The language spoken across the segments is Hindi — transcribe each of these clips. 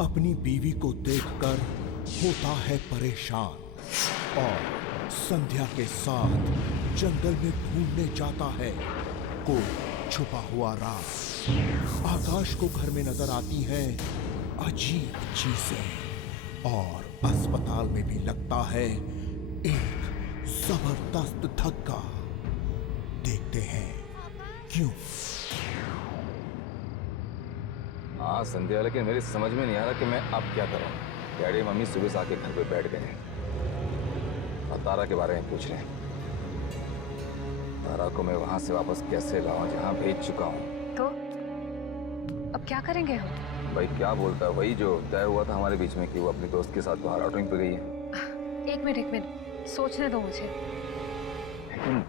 अपनी बीवी को देखकर होता है परेशान और संध्या के साथ जंगल में ढूंढने जाता है कोई छुपा हुआ राज। आकाश को घर में नजर आती है अजीब चीजें और अस्पताल में भी लगता है एक जबरदस्त धक्का। देखते हैं क्यों। हाँ संध्या, लेकिन मेरी समझ में नहीं आ रहा कि मैं अब क्या करूं। डैडी मम्मी सुबह से आके घर पे बैठ गए हैं और तारा के बारे में पूछ रहे हैं। तारा को मैं वहां से वापस कैसे लाऊं जहां भेज चुका हूं। तो अब क्या करेंगे हम? भाई क्या बोलता है, वही जो तय हुआ था हमारे बीच में कि वो अपने दोस्त के साथ बाहर आउटिंग पे गई है। एक मिनट सोचने दो मुझे। लेकिन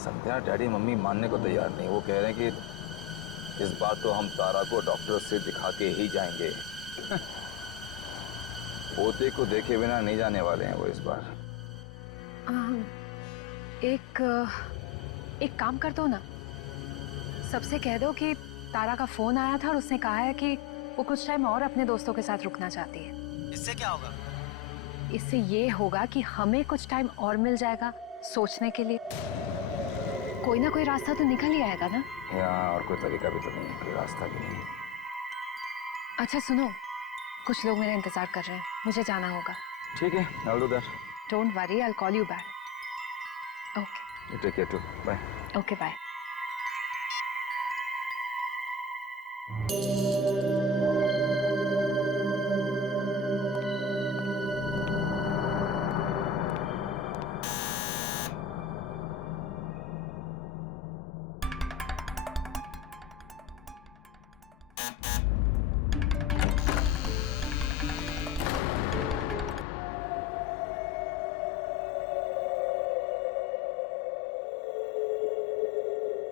संध्या, डैडी मम्मी मानने को तैयार नहीं। वो कह रहे हैं कि इस बार तो हम तारा को डॉक्टर से दिखा के ही जाएंगे। पोते को देखे बिना नहीं जाने वाले हैं वो इस बार। एक काम कर दो ना, सबसे कह दो कि तारा का फोन आया था और उसने कहा है कि वो कुछ टाइम और अपने दोस्तों के साथ रुकना चाहती है। इससे क्या होगा? इससे ये होगा कि हमें कुछ टाइम और मिल जाएगा सोचने के लिए। कोई ना कोई रास्ता तो निकल ही आएगा ना। यहाँ और कोई तरीका भी तो नहीं है, कोई रास्ता भी नहीं है। अच्छा सुनो, कुछ लोग मेरा इंतजार कर रहे हैं, मुझे जाना होगा। ठीक है, I'll do that. Don't worry, I will call you back. Okay You take care too. Bye. Okay bye.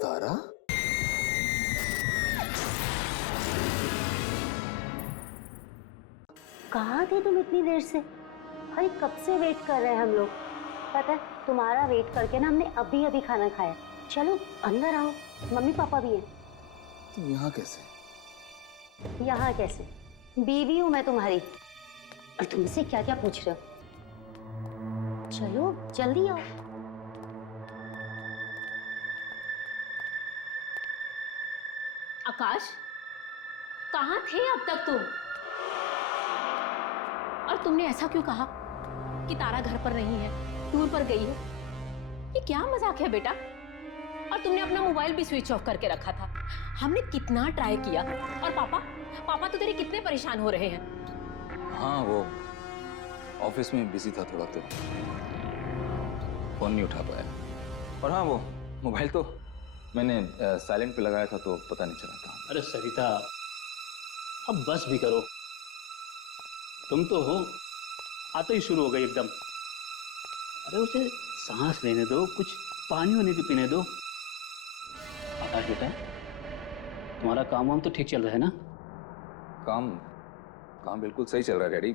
Tara? कहाँ थे तुम इतनी देर से? भाई कब से वेट कर रहे हैं हम लोग। पता है तुम्हारा वेट करके ना हमने अभी अभी खाना खाया। चलो अंदर आओ, मम्मी पापा भी हैं। तुम यहाँ कैसे? यहाँ कैसे? बीवी हूँ मैं तुम्हारी और तुमसे क्या क्या पूछ रहे हो। चलो जल्दी आओ। आकाश, कहाँ थे अब तक तुम? और तुमने ऐसा क्यों कहा कि तारा घर पर नहीं है, टूर पर गई है? ये क्या मजाक है बेटा? और तुमने अपना मोबाइल भी स्विच ऑफ करके रखा था। हमने कितना ट्राई किया और पापा तो तेरे कितने परेशान हो रहे हैं। हाँ, वो ऑफिस में बिजी था थोड़ा, तो फोन नहीं उठा पाया। और हाँ, वो मोबाइल तो मैंने साइलेंट पे लगाया था तो पता नहीं चला था। अरे सरिता, अब बस भी करो। तुम तो हो आते ही शुरू हो गई एकदम। अरे उसे सांस लेने दो, कुछ पानी वानी भी पीने दो। आकाश बेटा, तुम्हारा काम वाम तो ठीक चल रहा है ना? काम बिल्कुल सही चल रहा है डैडी।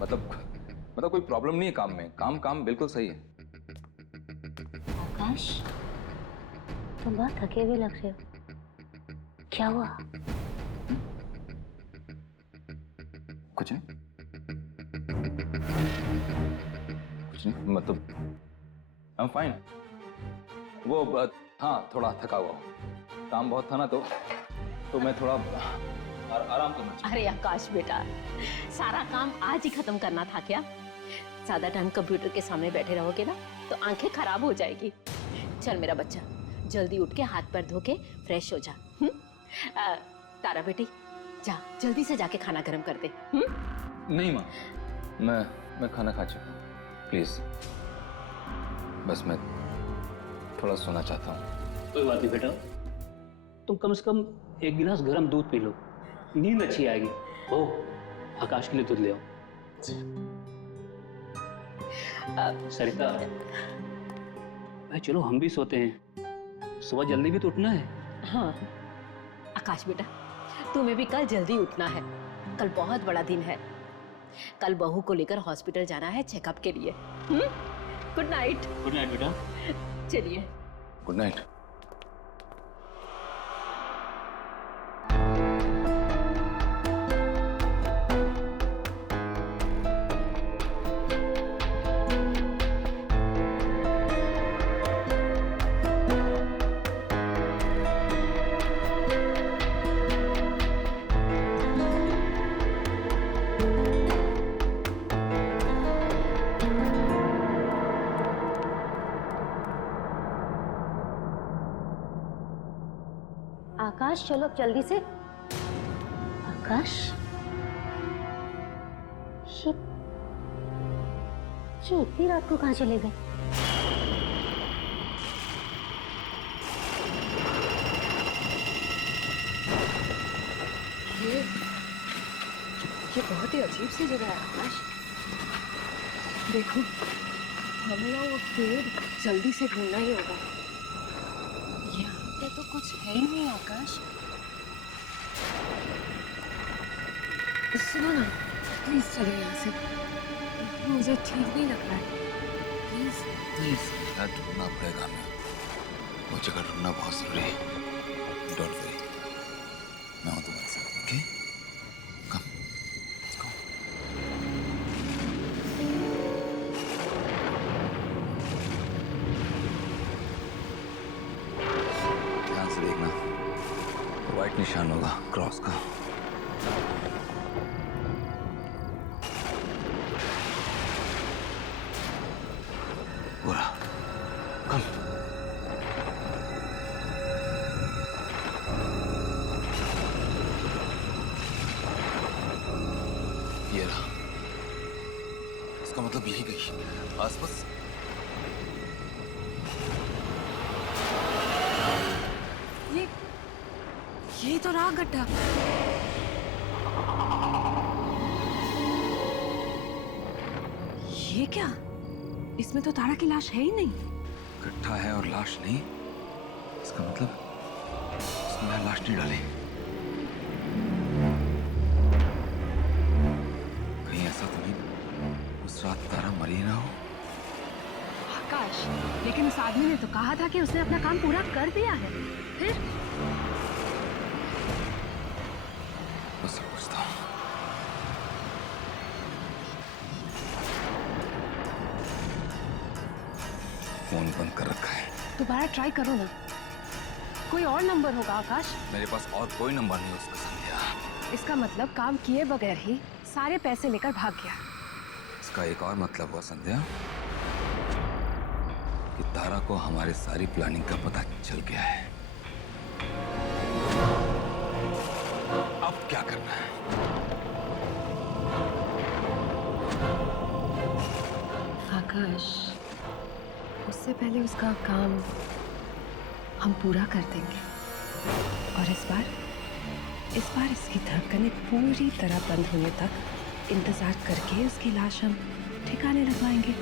मतलब कोई प्रॉब्लम नहीं है काम में। काम बिल्कुल सही है। आकाश, तुम बहुत थके हुए लग रहे हो। क्या हुआ? कुछ नहीं, मतलब आई एम फाइन। वो हाँ, थोड़ा थका हुआ हूँ। काम बहुत था ना, तो मैं थोड़ा आराम करना चाहिए। अरे आकाश बेटा, सारा काम आज ही खत्म करना था क्या? ज्यादा टाइम कंप्यूटर के सामने बैठे रहोगे ना तो आंखें खराब हो जाएगी। चल मेरा बच्चा, जल्दी उठ के हाथ पैर धो के फ्रेश हो जा। तारा बेटी, जा जल्दी से जाके खाना गर्म कर दे। नहीं माँ, मैं खाना खा चुका हूँ। प्लीज, बस मैं थोड़ा सोना चाहता हूँ। कोई बात नहीं बेटा, तुम कम से कम एक गिलास गर्म दूध पी लो, नींद अच्छी आएगी। ओ, आकाश के लिए दूध ले आओ। सरिता, भाई चलो हम भी सोते हैं, सुबह जल्दी भी तो उठना है। हाँ आकाश बेटा, तुम्हें भी कल जल्दी उठना है। कल बहुत बड़ा दिन है। कल बहू को लेकर हॉस्पिटल जाना है चेकअप के लिए। Good night. गुड नाइट बेटा। चलिए, गुड नाइट। आकाश चलो अब जल्दी से। आकाश, ये इतनी रात को कहाँ चले गए? ये बहुत ही अजीब सी जगह है आकाश। देखो, हमें ना वो पेड़ जल्दी से ढूंढना ही होगा। यहाँ पे तो कुछ है ही नहीं आकाश। सुनो ना, प्लीज चलो यहाँ से, मुझे ठीक नहीं लग रहा है। प्लीज प्लीज यार, ढूंढना पड़ेगा हमें। वो जगह ढूंढना बहुत जरूरी है। डोंट वरी, मैं हूं तुम्हारे साथ। Okay, come, let's go. ध्यान से देखना, व्हाइट निशान होगा क्रॉस का। पूरा कम। ये रहा, इसका मतलब यही गई आसपास। ये तो रहा गड्ढा। ये क्या? इसमें तो तारा की लाश है ही नहीं। गड्ढा है और लाश नहीं, इसका मतलब उसने यहाँ लाश नहीं डाली। कहीं ऐसा तो नहीं उस रात तारा मरी ना हो? आकाश, लेकिन उस आदमी ने तो कहा था कि उसने अपना काम पूरा कर दिया है। फिर उससे पूछता हूँ। फोन बंद कर रखा है। दोबारा ट्राई करो ना, कोई और नंबर होगा आकाश। मेरे पास और कोई नंबर नहीं उसका, संध्या। इसका मतलब काम किए बगैर ही सारे पैसे लेकर भाग गया। इसका एक और मतलब हुआ संध्या कि तारा को हमारे सारी प्लानिंग का पता चल गया है। अब क्या करना है? आकाश, उससे पहले उसका काम हम पूरा कर देंगे। और इस बार इसकी धड़कनें पूरी तरह बंद होने तक इंतजार करके उसकी लाश हम ठिकाने लगवाएंगे।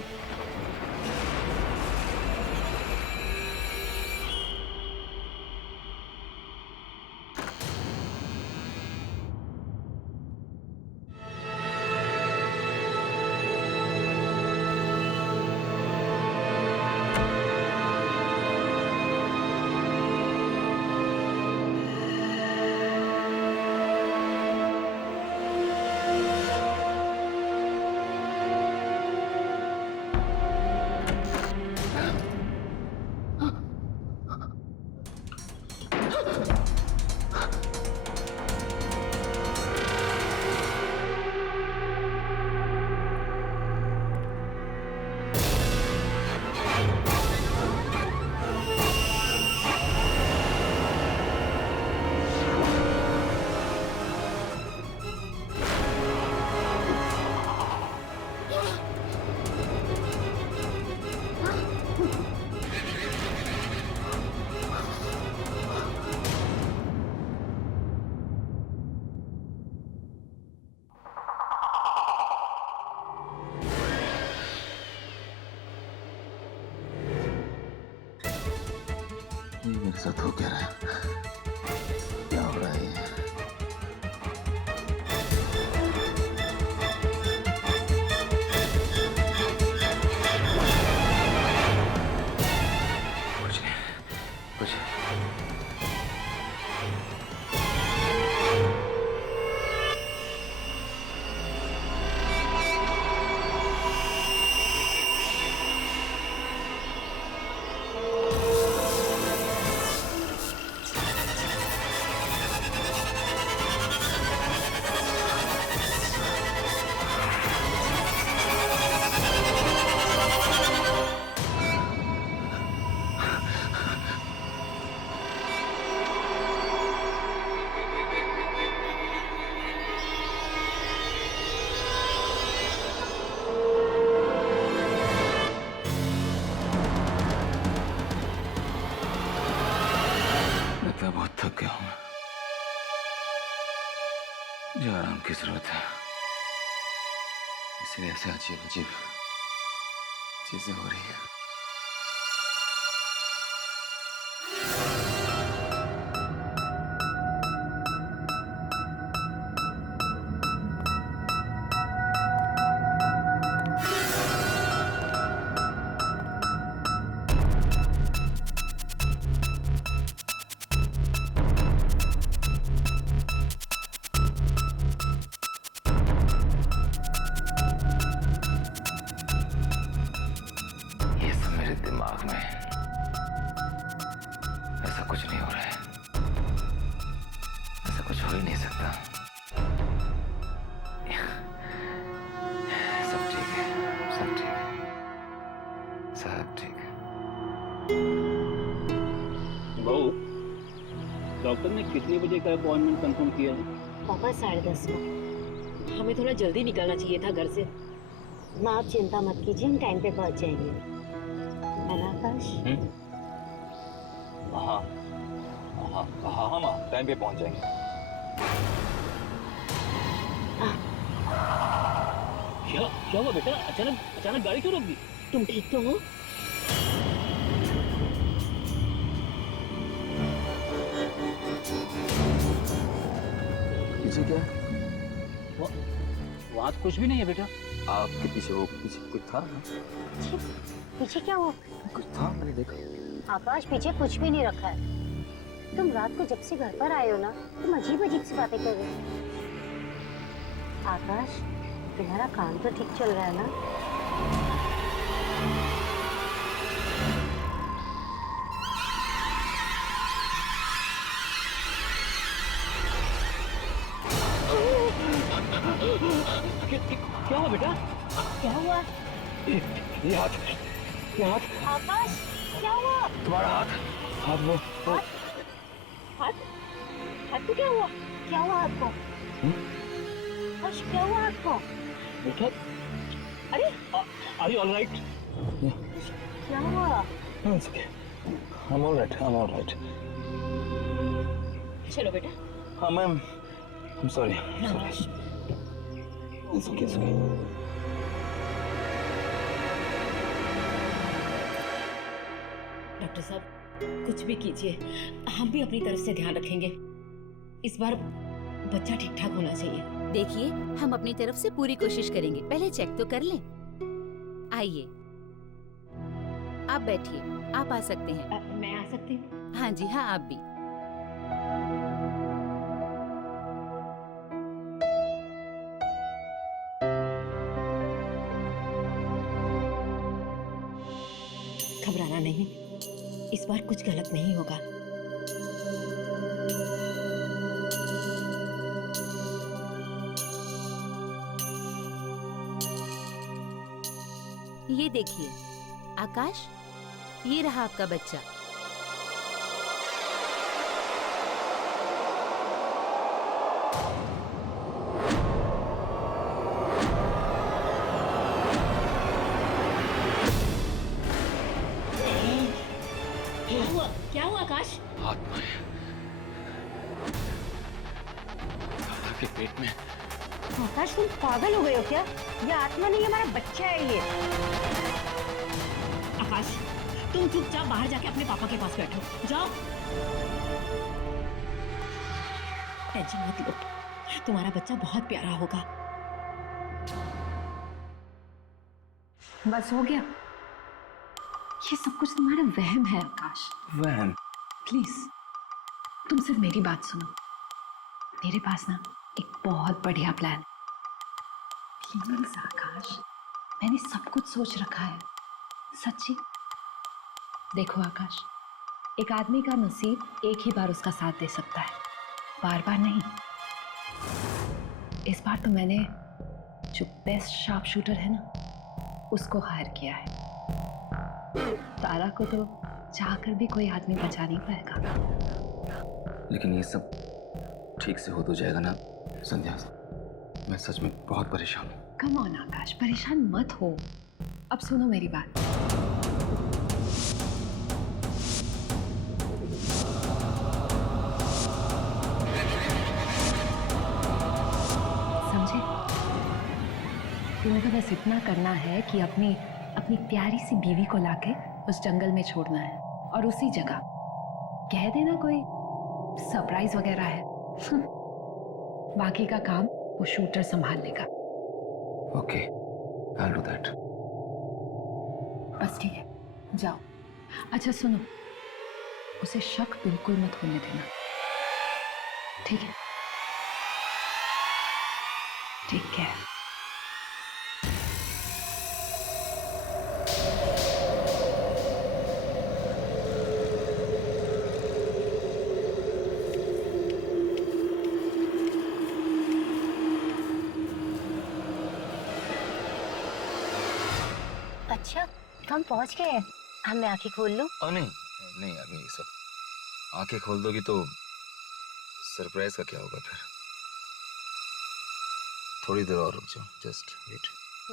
ये मेरे साथ हो क्या रहा है? क्या हो रहा है ये? कुछ नहीं, कुछ मुझे आराम की जरूरत है, इसलिए ऐसे अजीब अजीब चीजें हो रही है। दिमाग में ऐसा कुछ नहीं हो रहा है, ऐसा कुछ हो ही नहीं सकता। सब ठीक है, सब ठीक है, सब ठीक है। बहू, डॉक्टर ने कितने बजे का अपॉइंटमेंट कंफर्म किया है? पापा 10:30 को। हमें थोड़ा जल्दी निकलना चाहिए था घर से। माँ आप चिंता मत कीजिए, हम टाइम पे पहुंच जाएंगे। है ना आकाश? हाँ हाँ हाँ हाँ माँ, टाइम पे पहुंच जाएंगे। क्या हुआ बेटा? अचानक गाड़ी क्यों रोक दी? तुम ठीक तो हो? पीछे क्या है? वहाँ तो कुछ भी नहीं है बेटा। आपके पीछे वो पीछे कुछ था ना? पीछे क्या हुआ? कुछ था, मैंने देखा। आकाश पीछे कुछ भी नहीं रखा है। तुम रात को जब से घर पर आए हो ना, तुम अजीब अजीब सी बातें कर रहे हो। आकाश, तुम्हारा काम तो ठीक चल रहा है ना? क्या हुआ बेटा? क्या हुआ? ये हाथ, आकाश, क्या हुआ? तुम्हारा हाथ वो हाथ को क्या हुआ? क्या हुआ हाथ को? आकाश, क्या हुआ हाथ को? बेटा, अरे आर यू ऑलराइट? क्या हुआ? It's okay. I'm all right. चलो बेटा। हाँ ma'am, I'm sorry. It's okay. Doctor साहब, कुछ भी कीजिए, हम भी अपनी तरफ से ध्यान रखेंगे। इस बार बच्चा ठीक ठाक होना चाहिए। देखिए, हम अपनी तरफ से पूरी कोशिश करेंगे। पहले चेक तो कर लें। आइए, आप बैठिए, आप आ सकते हैं। मैं आ सकती हूँ? हाँ जी हाँ, आप भी। घबराना नहीं, इस बार कुछ गलत नहीं होगा। ये देखिए आकाश, ये रहा आपका बच्चा। क्या हुआ आकाश? आत्मा है दादा के पेट में। आकाश, तुम पागल हो गए हो क्या? ये आत्मा नहीं, हमारा बच्चा है ये। आकाश, तुम चुपचाप बाहर जाके अपने पापा के पास बैठो। जाओ। टेंशन मत लो, तुम्हारा बच्चा बहुत प्यारा होगा। बस हो गया। ये सब कुछ तुम्हारा वहम है आकाश। वहम? प्लीज तुम सिर्फ मेरी बात सुनो। मेरे पास ना एक बहुत बढ़िया प्लान है। प्लीज आकाश, मैंने सब कुछ सोच रखा है, सच्ची। देखो आकाश, एक आदमी का नसीब एक ही बार उसका साथ दे सकता है, बार बार नहीं। इस बार तो मैंने जो बेस्ट शार्प शूटर है ना, उसको हायर किया है। तारा को तो चाहकर भी कोई आदमी बचा नहीं पाएगा। लेकिन ये सब ठीक से हो तो जाएगा ना संध्या? मैं सच में बहुत परेशान हूँ। कम ऑन आकाश, परेशान मत हो। अब सुनो मेरी बात। तुम्हें तो बस इतना करना है कि अपनी अपनी प्यारी सी बीवी को लाके उस जंगल में छोड़ना है और उसी जगह कह देना कोई सरप्राइज वगैरह है। बाकी का काम वो शूटर संभाल लेगा। Okay, I'll do that. बस ठीक है, जाओ। अच्छा सुनो, उसे शक बिल्कुल मत होने देना, ठीक है? ठीक है। अच्छा, हम पहुंच गए हैं। अब मैं आंखें खोल लूं? नहीं नहीं, अभी ये सब आंखें खोल दोगी तो सरप्राइज का क्या होगा फिर? थोड़ी देर और रुक जाओ, जस्ट वेट।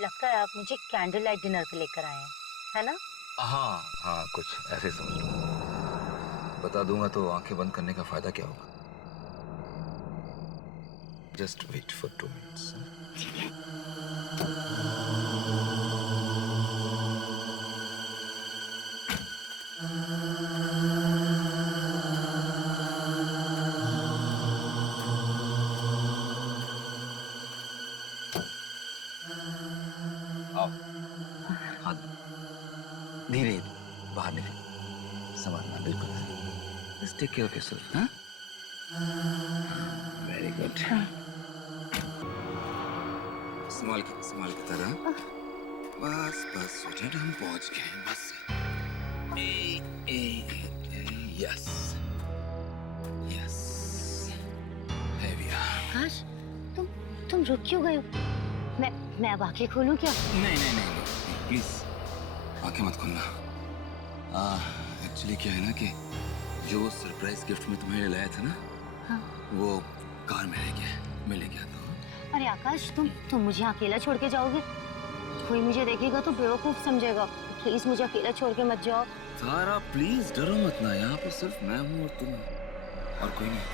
लगता है आप मुझे कैंडल लाइट डिनर पे लेकर आए हैं, है ना? हाँ हाँ, कुछ ऐसे समझ लो। बता दूंगा तो आंखें बंद करने का फायदा क्या होगा? Just wait for 2 minutes. ठीक है। आओ, हाथ धीरे बाहर निकल, संभालना बिल्कुल। Just take care of yourself, हाँ? Very good. संभाल के तरह। बस बेटा, हम पहुंच गए हैं, बस। यस है भैया। आकाश, तुम रुक क्यों गए हो? मैं अब आंखें खोलूं क्या? नहीं, प्लीज आंखें मत खोलना। एक्चुअली क्या है ना कि जो सरप्राइज गिफ्ट में तुम्हें लाया था ना, हाँ। वो कार में रह गया, मैं ले गया था। अरे आकाश, तुम मुझे अकेला छोड़ के जाओगे? कोई मुझे देखेगा तो बेवकूफ समझेगा। प्लीज मुझे अकेला छोड़ के मत जाओ। तारा प्लीज डरो मत ना, यहाँ पर सिर्फ मैं हूँ और तुम, और कोई नहीं।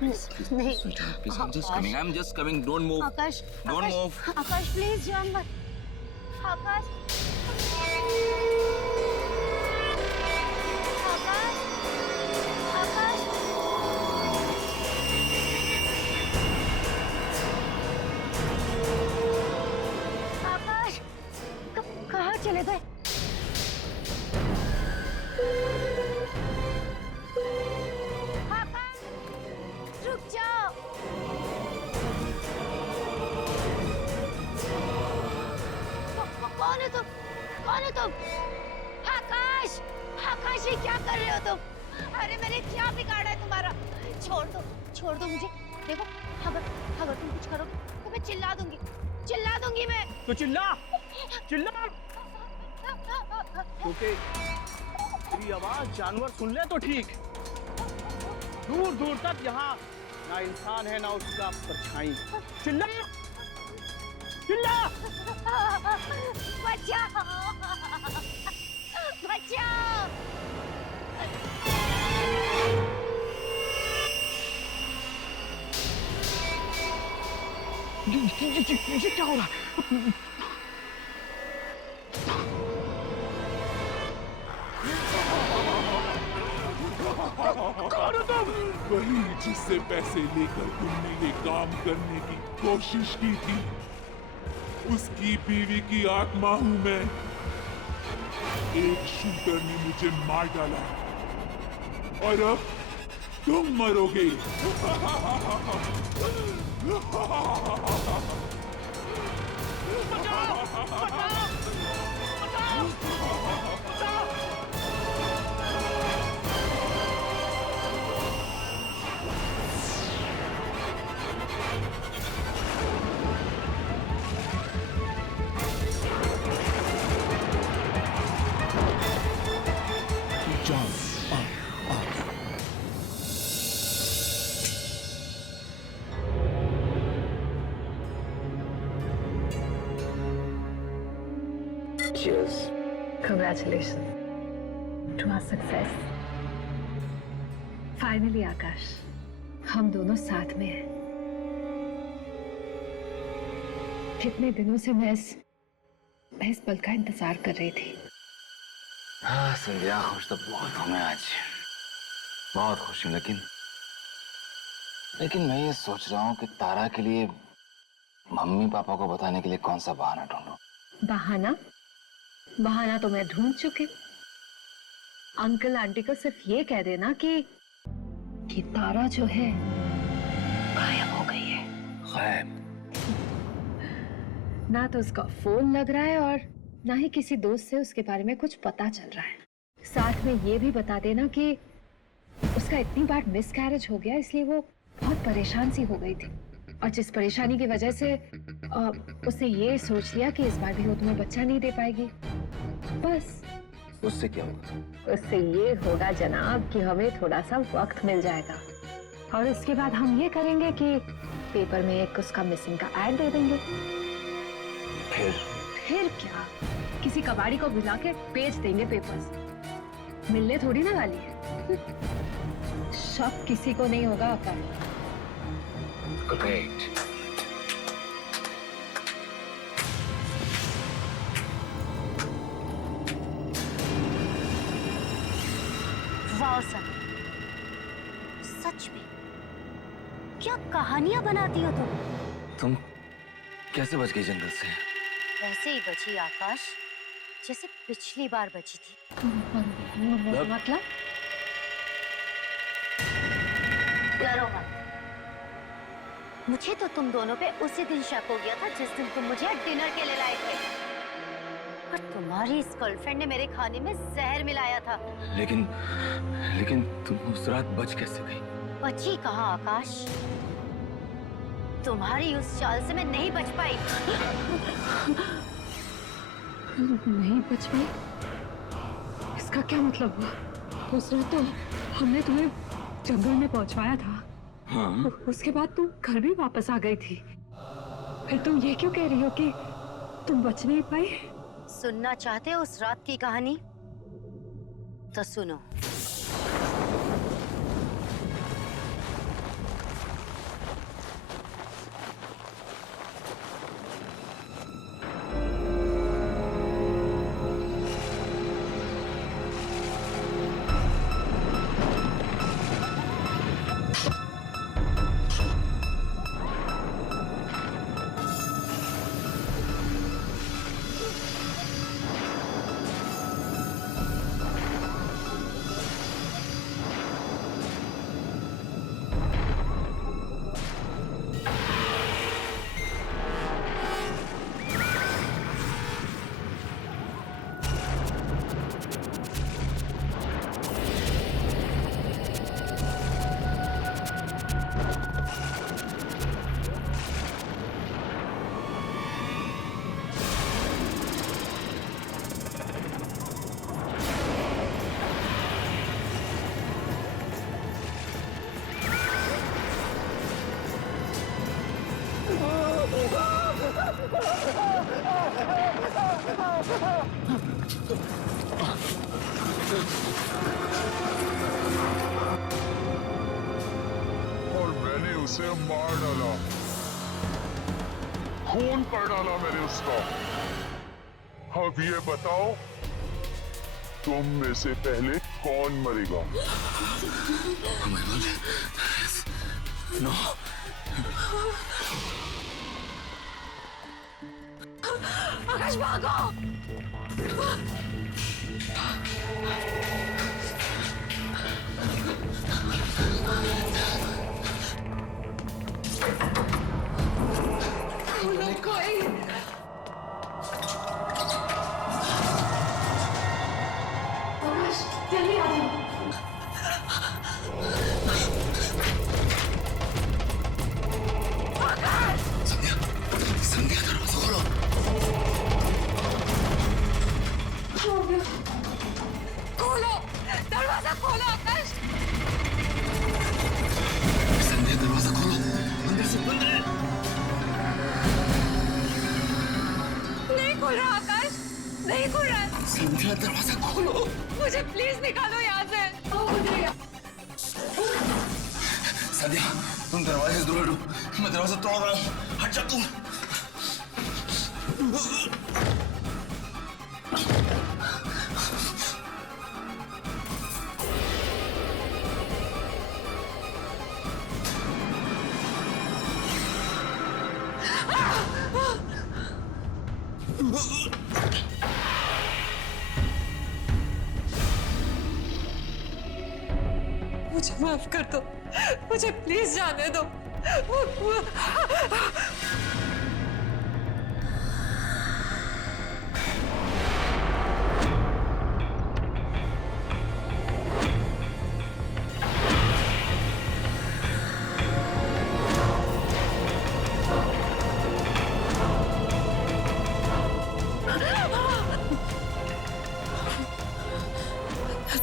नहीं। Please, I'm just coming. Don't move. Akash, Don't move. Akash please जाओ मत। आकाश, आकाश, आकाश, कहाँ चले गए? आकाश, रुक जाओ। कौन है तुम? कौन है तुम? आकाश, आकाश, ये क्या कर रहे हो तुम? अरे मैंने क्या बिगाड़ा है तुम्हारा? छोड़ दो मुझे। देखो, अगर तुम कुछ करो तो मैं चिल्ला दूंगी मैं। तो चिल्ला क्योंकि तेरी आवाज जानवर सुन ले तो ठीक। दूर दूर तक यहाँ ना इंसान है ना उसका परछाई। चिल्ला बचाओ। ये क्या हो रहा? कौन हो तुम? वही जिससे पैसे लेकर तुमने ये काम करने की कोशिश की थी, उसकी बीवी की आत्मा हूं मैं। एक शूटर ने मुझे मार डाला और अब तुम मरोगे। जान आ Cheers. Congratulations to our success. Finally, आकाश, हम दोनों साथ में हैं। कितने दिनों से मैं इस पल का इंतजार कर रही थी। हाँ संध्या, खुश तो बहुत हूँ मैं आज, बहुत खुश हूँ। लेकिन मैं ये सोच रहा हूँ कि तारा के लिए मम्मी पापा को बताने के लिए कौन सा बहाना ढूंढूं। बहाना तो मैं ढूंढ चुकी। अंकल आंटी को सिर्फ ये कह देना कि तारा जो है गायब हो गई है। गायब? ना तो उसका फोन लग रहा है और ना ही किसी दोस्त से उसके बारे में कुछ पता चल रहा है। साथ में ये भी बता देना कि उसका इतनी बार मिसकैरेज हो गया, इसलिए वो बहुत परेशान सी हो गई थी। और जिस परेशानी की वजह से उसने ये सोच लिया कि इस बार भी वो तुम्हें बच्चा नहीं दे पाएगी। बस उससे क्या होगा? उससे ये होगा जनाब कि हमें थोड़ा सा वक्त मिल जाएगा और इसके बाद हम ये करेंगे कि पेपर में एक उसका मिसिंग का ऐड दे देंगे। फिर क्या, किसी कबाड़ी को बुला के बेच देंगे पेपर्स। मिलने थोड़ी ना वाली है। शक किसी को नहीं होगा आकाश। Great. वाह सर, सच में क्या कहानियां बनाती हो तुम कैसे बच गई जंगल से? वैसे ही बची आकाश जैसे पिछली बार बची थी। मतलब डरो मत। मुझे तो तुम दोनों पे उसी दिन शक हो गया था जिस दिन तुम मुझे डिनर के लिए लाए थे। और तुम्हारी इस गर्लफ्रेंड ने मेरे खाने में जहर मिलाया था। लेकिन तुम उस रात बच कैसे गई? बची कहाँ आकाश, तुम्हारी उस चाल से मैं नहीं बच पाई। नहीं बच पाई? इसका क्या मतलब हुआ? उस रात तो हमने तुम्हें जंगल में पहुंचवाया था। हाँ? उसके बाद तुम घर भी वापस आ गई थी। फिर तुम ये क्यों कह रही हो कि तुम बच नहीं पाई? सुनना चाहते हो उस रात की कहानी? तो सुनो। और मैंने उसे मार डाला, खून कर डाला मैंने उसका। अब ये बताओ, तुम में से पहले कौन मरेगा? नो। आकाश भागो! कोई आकाश, जल्दी आ जाओ। संध्या, दरवाजा खोलो। खोलो, दरवाजा खोलो आकाश। संध्या, दरवाजा खोलो, अंदर से बंद है। नहीं खुल रहा आकाश, नहीं खुल रहा। संध्या, दरवाजा खोलो। मुझे प्लीज निकालो यहाँ से। संध्या, तुम दरवाजे से दूर हटो, मैं दरवाजा तोड़ रहा हूँ। हट जा तुम। मुझे माफ कर दो, मुझे प्लीज जाने दो।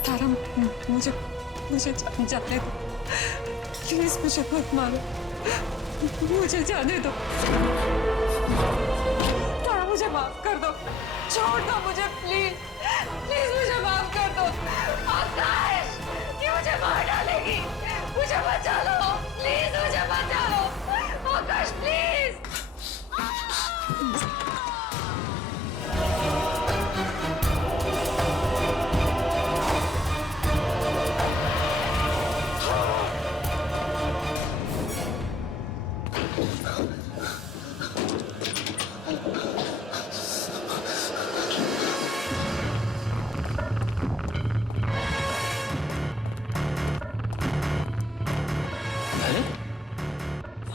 तारा, मुझे जाने दो प्लीज, मुझे मत मारो, मुझे जाने दो। तारा मुझे माफ कर दो, छोड़ दो मुझे प्लीज, प्लीज मुझे माफ कर दो। आकाश, ये मुझे मार डालेगी, मुझे बचा लो प्लीज, मुझे बचा लो आकाश प्लीज।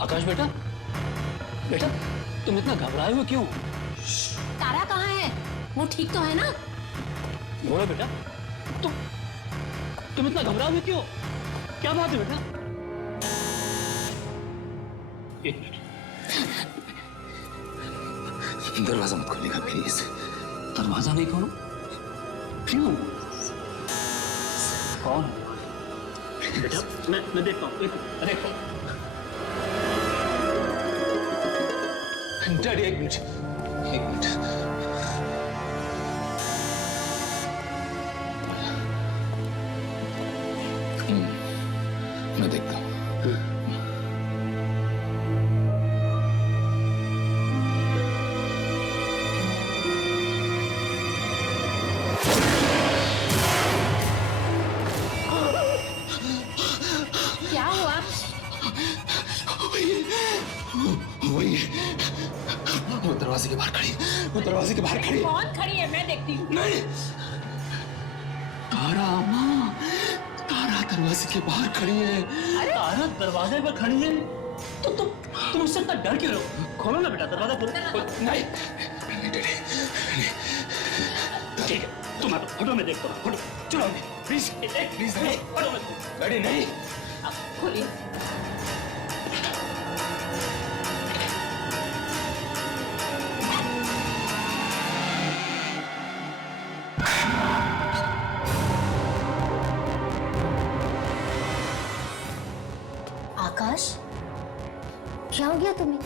आकाश बेटा, बेटा तुम इतना घबराए हुए क्यों? तारा कहाँ है? वो ठीक तो है ना? बोलो बेटा, तुम इतना घबराए हुए क्यों? क्या बात है बेटा? एक मिनट, दरवाजा मत खोलिएगा प्लीज। दरवाजा नहीं खोलो? क्यों? कौन? बेटा मैं देखता हूँ, देखता हूँ। डैडी एक मिनट। मैं देखता हूँ। क्या हुआ? वही वो दरवाजे के बाहर खड़ी, वो दरवाजे के बाहर खड़ी। कौन खड़ी है? मैं देखती हूँ। नहीं, तारा माँ, तारा दरवाजे के बाहर खड़ी है। तारा दरवाजे पर खड़ी है तो तुम उससे इतना डर क्यों रहो? खोलो ना बेटा दरवाजा, खोलो। नहीं डैडी, ठीक है, तुम हटो, मैं देखता हूँ। हटो, चलो प्लीज प्लीज नहीं, हटो डैडी नहीं। खोलिए। आकाश, क्या हो गया तुम्हें?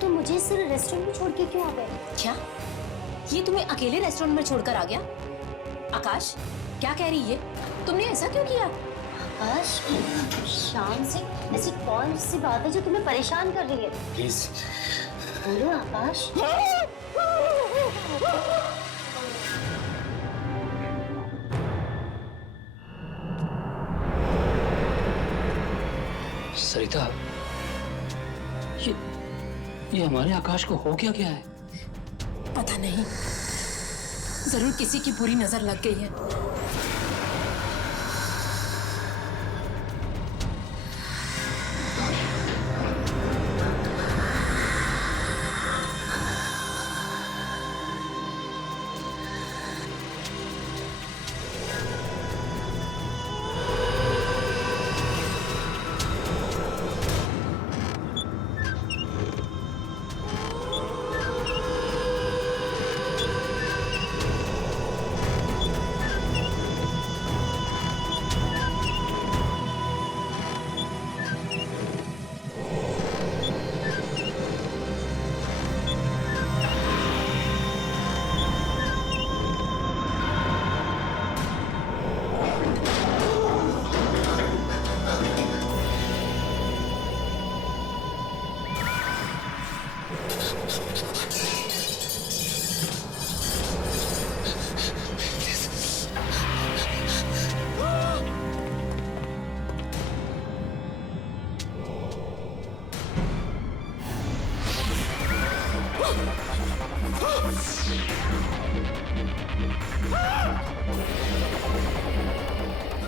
तुम मुझे सिर्फ रेस्टोरेंट में छोड़ के क्यों आ गए? क्या ये तुम्हें अकेले रेस्टोरेंट में छोड़कर आ गया? आकाश, क्या कह रही है? तुमने ऐसा क्यों किया? आकाश, शाम से ऐसी कौन सी बात है जो तुम्हें परेशान कर रही है? प्लीज बोलो आकाश। सरिता, ये हमारे आकाश को हो क्या है? पता नहीं, जरूर किसी की बुरी नजर लग गई है।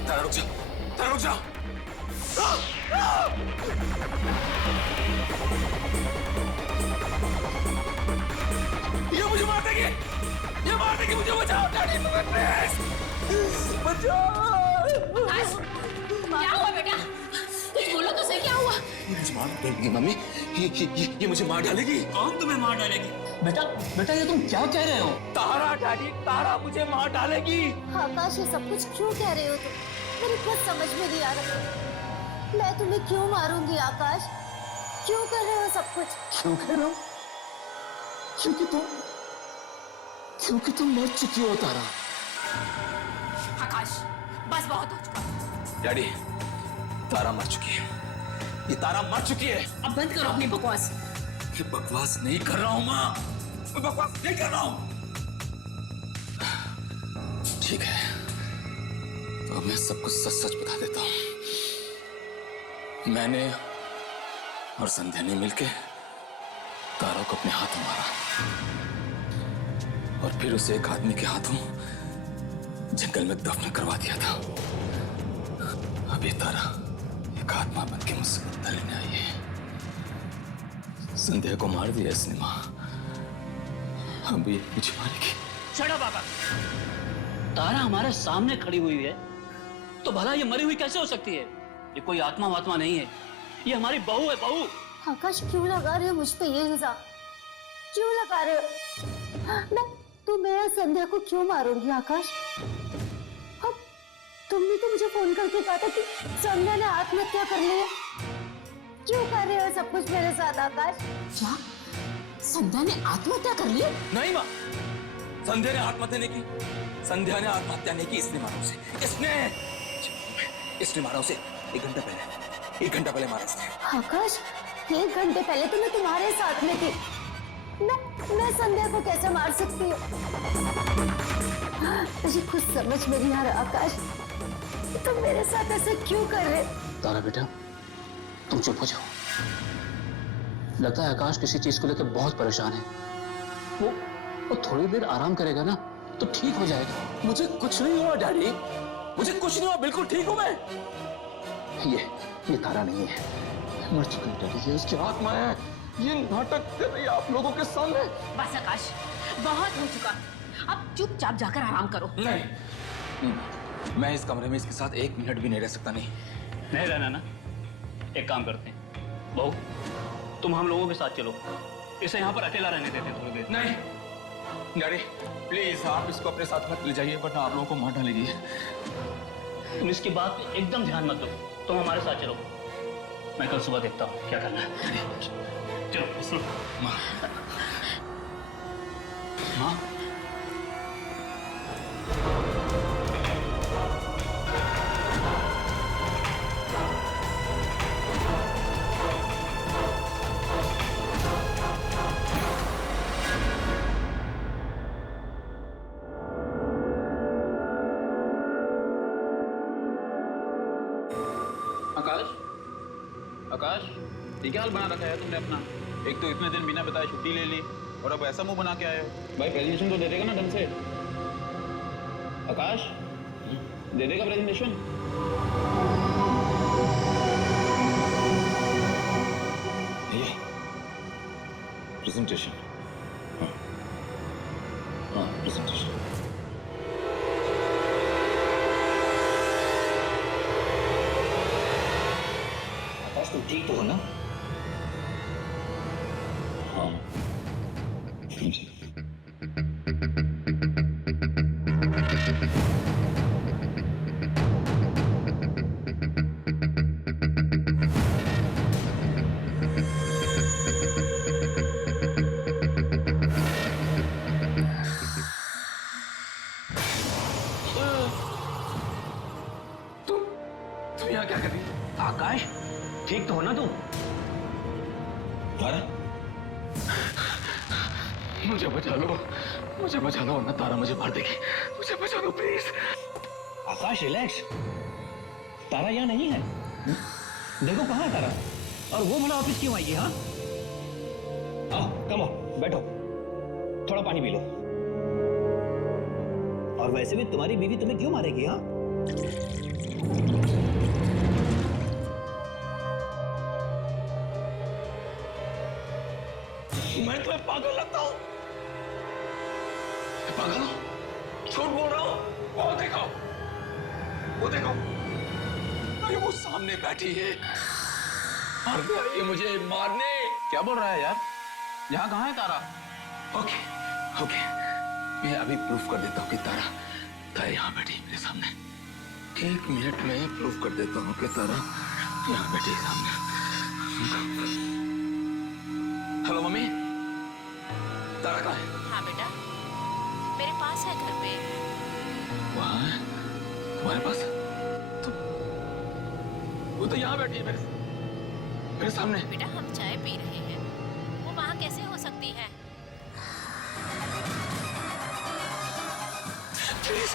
तारा रुक जा, तारा रुक जा। ये मुझे मार देगी, ये मार देगी, मुझे बचाओ डैडी, प्लीज बचाओ। क्या हुआ बेटा? कुछ बोलो तो सही, क्या हुआ? मुझे मार देगी मम्मी, ये मुझे मार डालेगी। कौन तुम्हें मार डालेगी? बेटा बेटा ये तुम क्या कह रहे हो? तारा डैडी, तारा मुझे मार डालेगी। आकाश ये सब कुछ क्यों कह रहे हो तुम? मेरी कुछ समझ में नहीं आ रहा। मैं तुम्हें क्यों मारूंगी आकाश? क्यों कर रहे हो सब कुछ? क्यों कह रहा हूँ? क्योंकि तुम मर चुकी हो तारा। आकाश बस बहुत हो चुका। डैडी, तारा मर चुकी है, ये तारा मर चुकी है। अब बंद करो अपनी बकवास। मैं बकवास नहीं कर रहा हूँ माँ, मैं बकवास नहीं कर रहा हूँ। ठीक है, तो अब मैं सब कुछ सच सच बता देता हूँ। मैंने और संध्या ने मिलके तारा को अपने हाथों मारा और फिर उसे एक आदमी के हाथों जंगल में दफन करवा दिया था। अब ये तारा एक आत्मा बन के मुझसे बदला लेने आई है। संध्या को मार दिया इसने माँ, अब ये मुझे मारेगी। चढ़ा बाबा, तारा हमारे सामने खड़ी हुई है तो भला ये मरी हुई कैसे हो सकती है? ये कोई आत्मा वात्मा नहीं है, ये हमारी बहू है, बहू। आकाश क्यों लगा रहे हो मुझ पे ये इल्जाम? क्यों लगा रहे हो? मैं और संध्या को क्यों मारूंगी आकाश? अब तुमने तो मुझे फोन करके कहा था कि संध्या ने आत्महत्या कर ली है। क्यों कर रहे हो सब कुछ मेरे साथ आकाश? क्या संध्या ने आत्महत्या कर ली? नहीं माँ, संध्या ने आत्महत्या नहीं की। संध्या ने आत्महत्या नहीं की, इसने मारा उसे। इसने मारा उसे 1 घंटा पहले, 1 घंटा पहले मारा इसने। आकाश 1 घंटे पहले तो मैं तुम्हारे साथ में थी। मैं संध्या को कैसे मार सकती हूँ? मुझे कुछ समझ में नहीं आ रहा आकाश, तुम मेरे साथ ऐसे क्यों कर रहे? तारा बेटा तुम चुप हो जाओ। लगता है आकाश किसी चीज को लेकर बहुत परेशान है। वो थोड़ी देर आराम करेगा ना तो ठीक हो जाएगा। मुझे कुछ नहीं हुआ डैडी, मुझे कुछ नहीं हुआ, बिल्कुल ठीक हूँ मैं। ये तारा नहीं है, मर चुकी है डैडी, ये उसकी आत्मा है। ये नाटक कर रही है आप लोगों के सामने। बस आकाश बहुत हो चुका, अब चुपचाप जाकर आराम करो। नहीं, मैं इस कमरे में इसके साथ 1 मिनट भी नहीं रह सकता। नहीं रहना ना, एक काम करते हैं, बहू तुम हम लोगों के साथ चलो, इसे यहाँ पर अकेला रहने देते हैं थोड़ी देर। नहीं डैडी प्लीज, आप इसको अपने साथ मत ले जाइए वरना आप लोगों को मार डालेगी। तुम इसकी बात पे एकदम ध्यान मत दो, तुम हमारे साथ चलो, मैं कल सुबह देखता हूँ क्या करना है। चलो माँ, हाँ आकाश, ये क्या हाल बना रखा है तुमने अपना? एक तो इतने दिन बिना बताए छुट्टी ले ली और अब ऐसा मुंह बना के आए हो। भाई प्रेजेंटेशन तो दे देगा ना ढंग से? आकाश दे देगा प्रेजेंटेशन? ये प्रेजेंटेशन, हाँ प्रेजेंटेशन। तुम ठीक तो हो ना? हाँ तुम यहाँ क्या कर रही हो? आकाश ठीक तो हो ना तुम? तारा मुझे बचा लो, मुझे बचा लो वरना तारा मुझे मार देगी। मुझे बचा लो प्लीज। आकाश रिलैक्स, तारा यहाँ नहीं है। देखो कहाँ है तारा, और वो भला ऑफिस क्यों आई है? हाँ कम ऑन। बैठो, थोड़ा पानी पी लो। और वैसे भी तुम्हारी बीवी तुम्हें क्यों मारेगी? हाँ, मैं तुम्हें पागल लगता हूं? पागल हो? झूठ बोल रहा हूं? वो देखो, अरे वो सामने बैठी है और ये मुझे मारने। क्या बोल रहा है यार? यहाँ कहाँ है तारा? ओके, मैं अभी प्रूफ कर देता हूँ कि तारा यहाँ बैठी है मेरे सामने। 1 मिनट में प्रूफ कर देता हूँ कि तारा यहाँ बैठी है सामने। हेलो मम्मी, तारा कहाँ है? हाँ बेटा, मेरे पास है घर पे। वहाँ है? तुम्हारे पास? वो तो यहाँ बैठी है मेरे सामने। बेटा हम चाय पी रहे हैं, वो वहाँ कैसे हो सकती है? प्लीज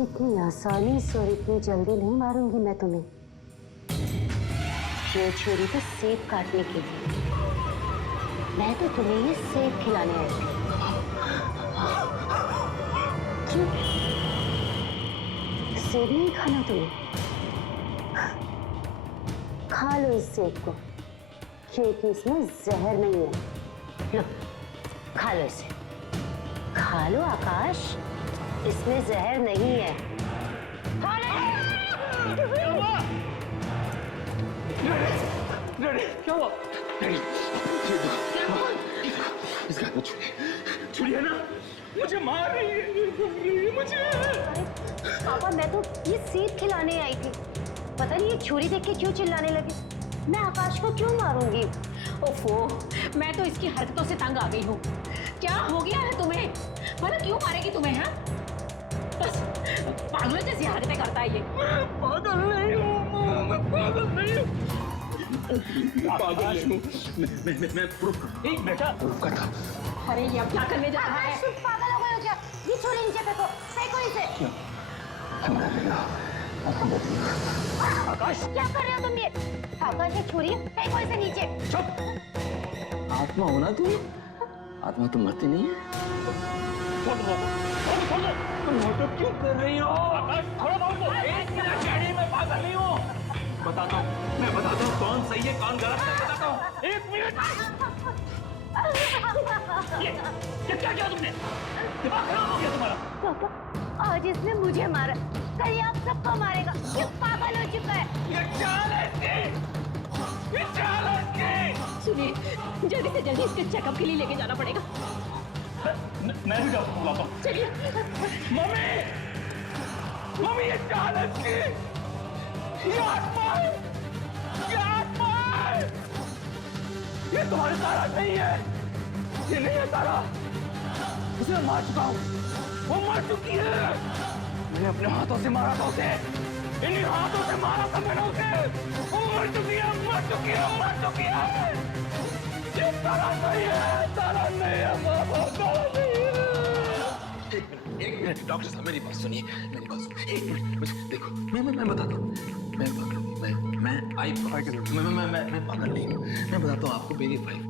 इतनी आसानी से और इतनी जल्दी नहीं मारूंगी मैं तुम्हें। ये छुरी तो सेब काटने के लिए, मैं तो तुम्हें ये सेब खिलाने आई थी। क्यों? सेब नहीं खाना तुम्हें? खा लो इस सेब को, क्योंकि इसमें जहर नहीं है। लो, खा लो इसे। खा लो आकाश, इसमें जहर नहीं है। खा लो। क्या हुआ? इसका हाथ में छुरी है ना? मुझे मार रही है मुझे। पापा मैं तो ये सेब खिलाने आई थी, पता नहीं ये छुरी देख के क्यों चिल्लाने लगी। मैं आकाश को क्यों मारूंगी? ओफो, मैं तो इसकी हरकतों से तंग आ गई हूँ। क्या हो गया है तुम्हें? मतलब क्यों मारेगी तुम्हें? हाँ, बस पागल जैसी हरकतें करता है ये। पागल नहीं हूँ, मैं पागल नहीं हूँ। पागल हूँ मैं प्रूफ। एक बेटा प्रूफ करता। अरे ये अब क्या करने जा रहा है? पागल हो गए हो क्या? ये छुरी नीचे फेंको, फेंको इसे। आकाश क्या कर रहे हो तुम? ये आकाश ये छुरी फेंको इसे नीचे। चुप। आत्मा हो ना तू? आत्मा तो मरती नहीं है। तुम नाटक क्यों कर रही हो? आकाश थोड़ा बहुत 1 मिनट डैडी, मैं पागल नहीं हूँ। मैं बताता हूँ कौन सही है कौन गलत है, बताता हूँ। 1 मिनट। ये क्या किया तुमने? दिमाग खराब हो गया तुम्हारा? पापा आज इसने मुझे मारा, कल आप सबको मारेगा। ये पागल हो चुका है। ये चाल है इसकी। ये चाल है इसकी। सुनिए, जल्दी से जल्दी इसके चेकअप के लिए लेके जाना पड़ेगा। मैं भी डॉक्टर बुलाता हूँ। चलिए। मम्मी ये चाल है इसकी। ये आत्मा है। ये तुम्हारे तारा नहीं है। ये नहीं है तारा। उसे मैं मार चुका हूँ। वो मर चुकी है। मैंने अपने हाथों से मारा था उसे। इन्हीं हाथों से मारा था मैंने उसे। वो मर चुकी है। ये तारा नहीं है। तारा नहीं है। एक मिनट डॉक्टर साहब, मेरी बात सुनिए। एक मिनट मुझे देखो। मैं बताता हूँ। मैं पागल नहीं। मैं पागल नहीं हूँ। मैं बताता हूँ आपको। मेरी वाइफ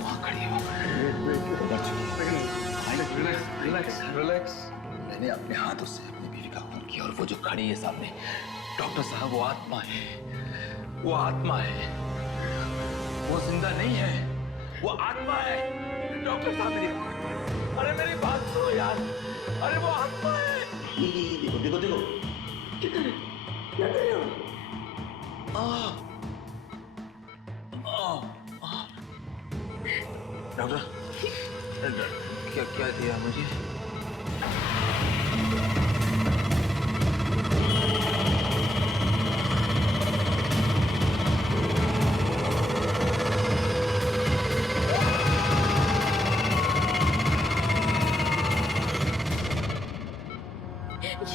वहाँ खड़ी हो। रिलैक्स। मैंने अपने हाथों से अपनी बीवी काम किया और वो जो खड़ी है सामने, डॉक्टर साहब, वो आत्मा है, वो आत्मा है, वो जिंदा नहीं है, वो आत्मा है। डॉक्टर साहब मेरी, अरे मेरी बात सुनो यार, अरे वो आत्मा है। देखो देखो देखो, क्या कर रहे हो? डॉक्टर, क्या क्या दिया मुझे?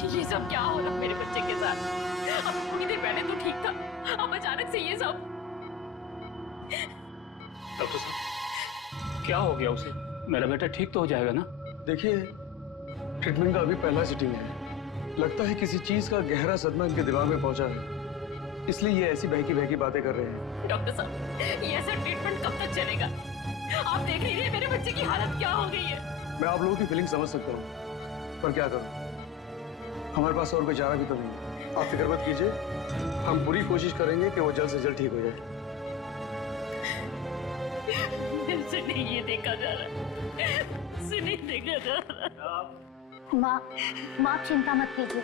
ये सब क्या हो रहा मेरे बच्चे के साथ? अब थोड़ी देर पहले तो ठीक था, अब अचानक से ये सब। डॉक्टर साहब, क्या हो गया उसे? मेरा बेटा ठीक तो हो जाएगा ना? देखिए, ट्रीटमेंट का अभी पहला सिटिंग है। लगता है किसी चीज का गहरा सदमा इनके दिमाग में पहुंचा है, इसलिए ये ऐसी बहकी बहकी बातें कर रहे हैं। डॉक्टर साहब, ये ऐसा ट्रीटमेंट कब तक चलेगा? आप देख लीजिए मेरे बच्चे की हालत क्या हो गई है। मैं आप लोगों की फीलिंग समझ सकता हूँ, पर क्या करूँ, हमारे पास और कोई चारा भी तो नहीं। आप फिक्र मत कीजिए, हम पूरी कोशिश करेंगे कि वो जल्द से जल्द ठीक हो जाए। से नहीं ये देखा जा रहा, से नहीं देखा जा रहा। माँ, आप चिंता मत कीजिए,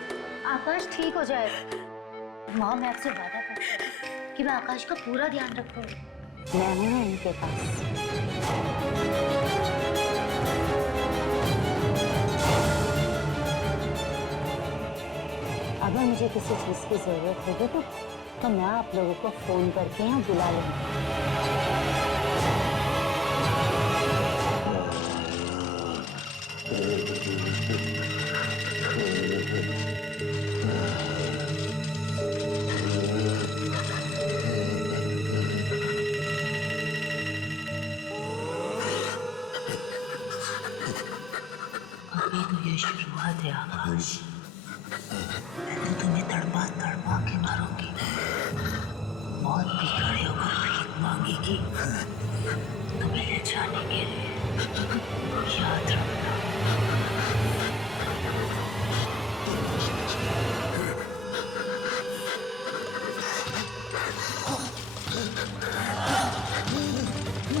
आकाश ठीक हो जाएगा। माँ, मैं आपसे वादा करती हूँ कि मैं आकाश का पूरा ध्यान रखूंगी। मैं हूँ ना इनके पास। अगर मुझे किसी चीज की जरूरत होगी तो मैं आप लोगों को फोन करके यहाँ बुला लूंगी। अभी तो ये शुरुआत है आकाश, मैं तो तुम्हें तड़पा तड़पा के मारूंगी। मौत भी खड़े होकर भीख मांगेगी तुम्हें ले जाने के लिए, याद रखना।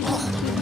Oh